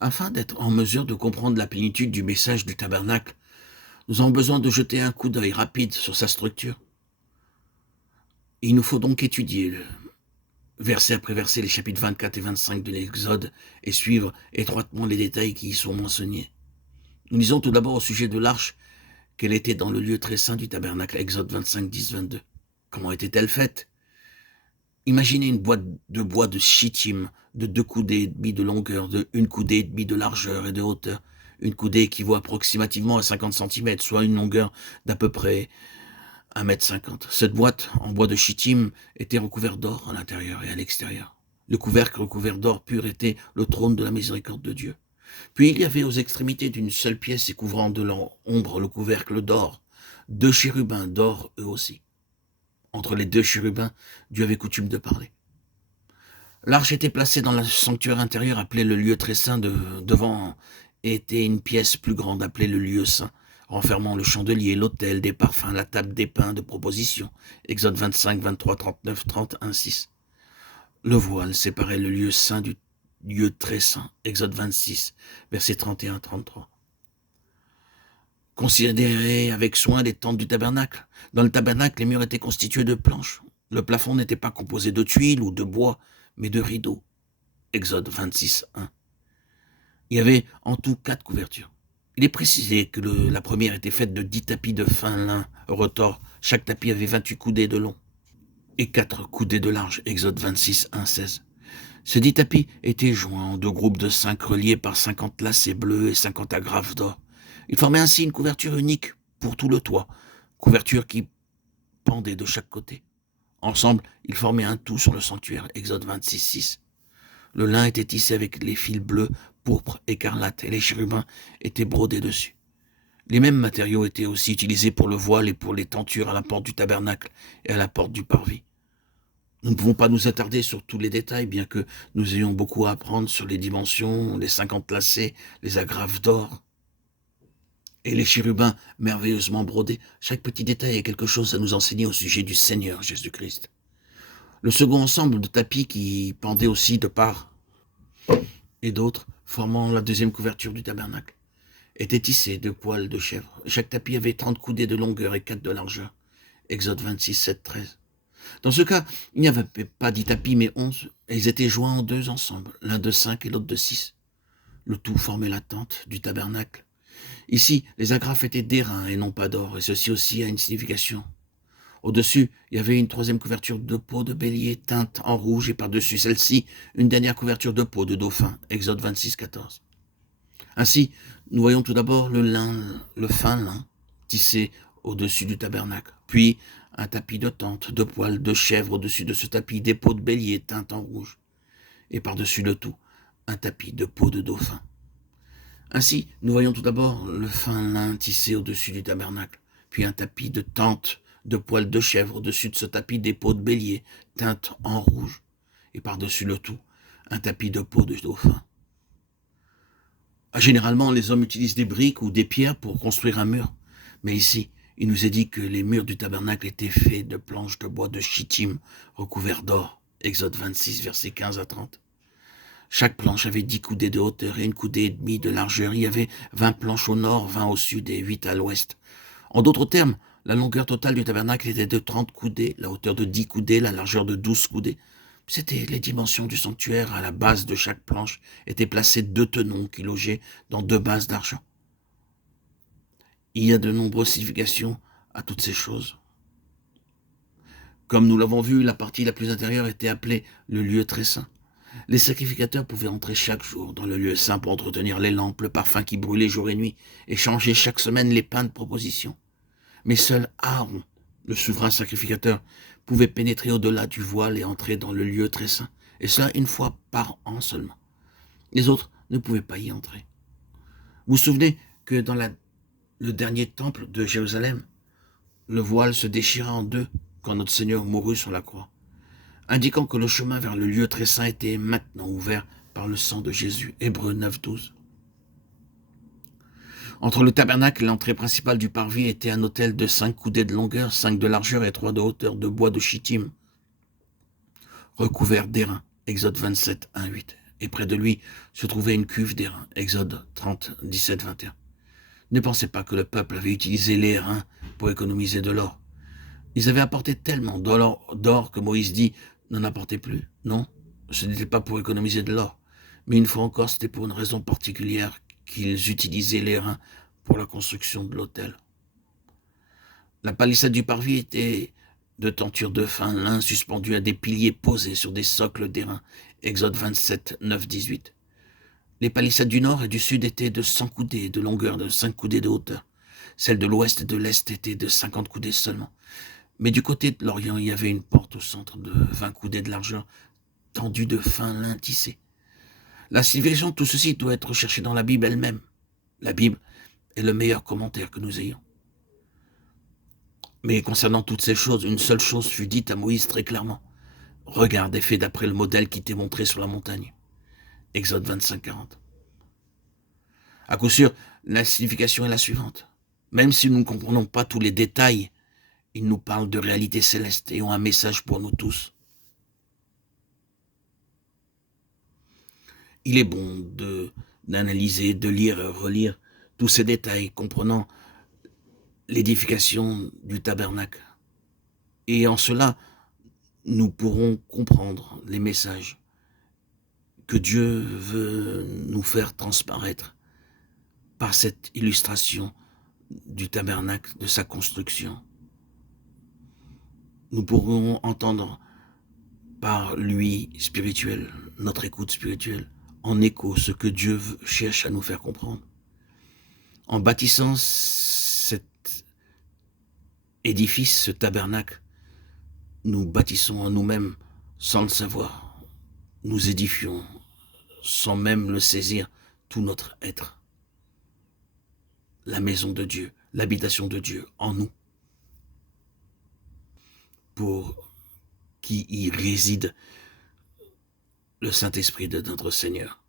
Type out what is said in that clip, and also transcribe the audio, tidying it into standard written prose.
Afin d'être en mesure de comprendre la plénitude du message du tabernacle, nous avons besoin de jeter un coup d'œil rapide sur sa structure. Il nous faut donc étudier, verset après verset, les chapitres 24 et 25 de l'Exode et suivre étroitement les détails qui y sont mentionnés. Nous lisons tout d'abord au sujet de l'arche qu'elle était dans le lieu très saint du tabernacle, Exode 25, 10, 22. Comment était-elle faite? Imaginez une boîte de bois de shittim de 2 coudées et demi de longueur, de 1 coudée et demi de largeur et de hauteur. Une coudée équivaut approximativement à 50 cm, soit une longueur d'à peu près 1,50 m. Cette boîte en bois de shittim était recouverte d'or à l'intérieur et à l'extérieur. Le couvercle recouvert d'or pur était le trône de la miséricorde de Dieu. Puis il y avait aux extrémités d'une seule pièce et couvrant de l'ombre le couvercle d'or, 2 chérubins d'or eux aussi. Entre les 2 chérubins, Dieu avait coutume de parler. L'arche était placée dans le sanctuaire intérieur appelé le lieu très saint. Devant était une pièce plus grande appelée le lieu saint, renfermant le chandelier, l'autel, des parfums, la table des pains de proposition. Exode 25, 23, 39, 31, 6. Le voile séparait le lieu saint du lieu très saint. Exode 26, versets 31, 33. Considérez avec soin les tentes du tabernacle. Dans le tabernacle, les murs étaient constitués de planches. Le plafond n'était pas composé de tuiles ou de bois, mais de rideaux. Exode 26, 1. Il y avait en tout 4 couvertures. Il est précisé que la première était faite de 10 tapis de fin lin retors. Chaque tapis avait 28 coudées de long et 4 coudées de large. Exode 26, 1, 16. Ces 10 tapis étaient joints en 2 groupes de 5 reliés par 50 lacets bleus et 50 agrafes d'or. Ils formaient ainsi une couverture unique pour tout le toit, couverture qui pendait de chaque côté. Ensemble, ils formaient un tout sur le sanctuaire. Exode 26, 6. Le lin était tissé avec les fils bleus, pourpre, écarlate, et les chérubins étaient brodés dessus. Les mêmes matériaux étaient aussi utilisés pour le voile et pour les tentures à la porte du tabernacle et à la porte du parvis. Nous ne pouvons pas nous attarder sur tous les détails, bien que nous ayons beaucoup à apprendre sur les dimensions, les 50 lacets, les agrafes d'or et les chérubins merveilleusement brodés. Chaque petit détail a quelque chose à nous enseigner au sujet du Seigneur Jésus-Christ. Le second ensemble de tapis qui pendait aussi de part et d'autre, formant la deuxième couverture du tabernacle, était tissé de poils de chèvre. Chaque tapis avait 30 coudées de longueur et 4 de largeur. Exode 26, 7, 13. Dans ce cas, il n'y avait pas 10 tapis, mais 11, et ils étaient joints en 2 ensemble, l'un de 5 et l'autre de 6. Le tout formait la tente du tabernacle. Ici, les agrafes étaient d'airain et non pas d'or, et ceci aussi a une signification. Au-dessus, il y avait une troisième couverture de peau de bélier teinte en rouge, et par-dessus celle-ci, une dernière couverture de peau de dauphin. Exode 26, 14. Ainsi, nous voyons tout d'abord le fin lin, tissé au-dessus du tabernacle, puis un tapis de tente, de poils de chèvre au-dessus de ce tapis, des peaux de bélier teintes en rouge, et par-dessus le tout, un tapis de peau de dauphin. Ainsi, nous voyons tout d'abord le fin lin tissé au-dessus du tabernacle, puis un tapis de tente, de poils de chèvre au-dessus de ce tapis, des peaux de bélier teintes en rouge, et par-dessus le tout, un tapis de peau de dauphin. Généralement, les hommes utilisent des briques ou des pierres pour construire un mur. Mais ici, il nous est dit que les murs du tabernacle étaient faits de planches de bois de shittim recouverts d'or. Exode 26, versets 15 à 30. Chaque planche avait 10 coudées de hauteur et 1 coudée et demie de largeur. Il y avait 20 planches au nord, 20 au sud et 8 à l'ouest. En d'autres termes, la longueur totale du tabernacle était de 30 coudées, la hauteur de 10 coudées, la largeur de 12 coudées. C'étaient les dimensions du sanctuaire. À la base de chaque planche étaient placés 2 tenons qui logeaient dans 2 bases d'argent. Il y a de nombreuses significations à toutes ces choses. Comme nous l'avons vu, la partie la plus intérieure était appelée le lieu très saint. Les sacrificateurs pouvaient entrer chaque jour dans le lieu saint pour entretenir les lampes, le parfum qui brûlait jour et nuit, et changer chaque semaine les pains de proposition. Mais seul Aaron, le souverain sacrificateur, pouvait pénétrer au-delà du voile et entrer dans le lieu très saint, et cela une fois par an seulement. Les autres ne pouvaient pas y entrer. Vous vous souvenez que dans le dernier temple de Jérusalem, le voile se déchira en 2 quand notre Seigneur mourut sur la croix, indiquant que le chemin vers le lieu très saint était maintenant ouvert par le sang de Jésus. Hébreux 9, 12. Entre le tabernacle et l'entrée principale du parvis était un autel de 5 coudées de longueur, 5 de largeur et 3 de hauteur, de bois de shittim, recouvert d'airain. Exode 27, 1, 8. et près de lui se trouvait une cuve d'airain. Exode 30, 17, 21. Ne pensez pas que le peuple avait utilisé l'airain pour économiser de l'or. Ils avaient apporté tellement d'or que Moïse dit « n'en apportez plus ». Non, ce n'était pas pour économiser de l'or. Mais une fois encore, c'était pour une raison particulière qu'ils utilisaient l'airain pour la construction de l'autel. La palissade du parvis était de tentures de fin lin suspendues à des piliers posés sur des socles d'airain. Exode 27, 9, 18. Les palissades du nord et du sud étaient de 100 coudées de longueur, de 5 coudées de hauteur. Celles de l'ouest et de l'est étaient de 50 coudées seulement. Mais du côté de l'Orient, il y avait une porte au centre de 20 coudées de largeur, tendue de fin lin tissé. La signification de tout ceci doit être recherchée dans la Bible elle-même. La Bible est le meilleur commentaire que nous ayons. Mais concernant toutes ces choses, une seule chose fut dite à Moïse très clairement. Regarde et fais d'après le modèle qui t'est montré sur la montagne. Exode 25, 40. À coup sûr, la signification est la suivante. Même si nous ne comprenons pas tous les détails, il nous parle de réalité céleste et ont un message pour nous tous. Il est bon d'analyser, de lire et relire tous ces détails, comprenant l'édification du tabernacle. Et en cela, nous pourrons comprendre les messages que Dieu veut nous faire transparaître par cette illustration du tabernacle, de sa construction. Nous pourrons entendre par lui spirituel, notre écoute spirituelle, en écho ce que Dieu cherche à nous faire comprendre. En bâtissant cet édifice, ce tabernacle, nous bâtissons en nous-mêmes sans le savoir. Nous édifions sans même le saisir tout notre être. La maison de Dieu, l'habitation de Dieu en nous, pour qui y réside le Saint-Esprit de notre Seigneur.